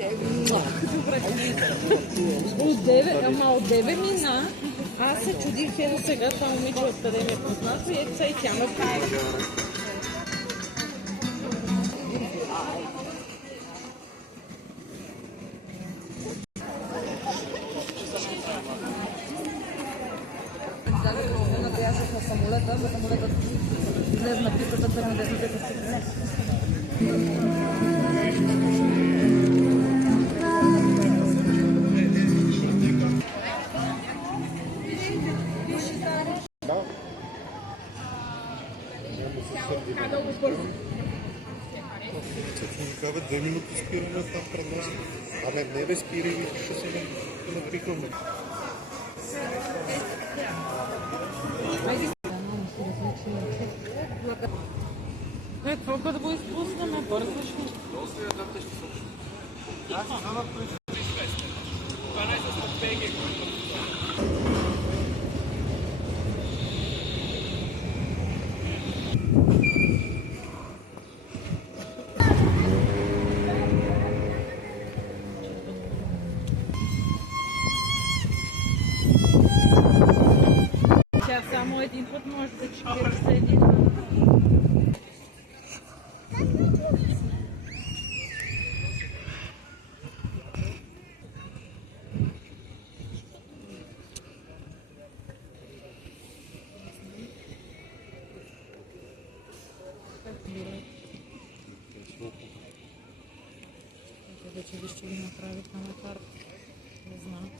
От 9, ама от 9 мина. Аз се чудих ето сега това момиче откъде ми е познато и ето сега и тя ме прави. Набрязах на самолета, самолетът влезе на пистата, тръгна да излезе с пистата. Казва 2 минути спираме там пред нас. Не бе спири, ще се напихваме. Какво да го изпуснем? Бързо ще. Тя само един път може да 41. Вече ли ще ги направи на карта? Не знам.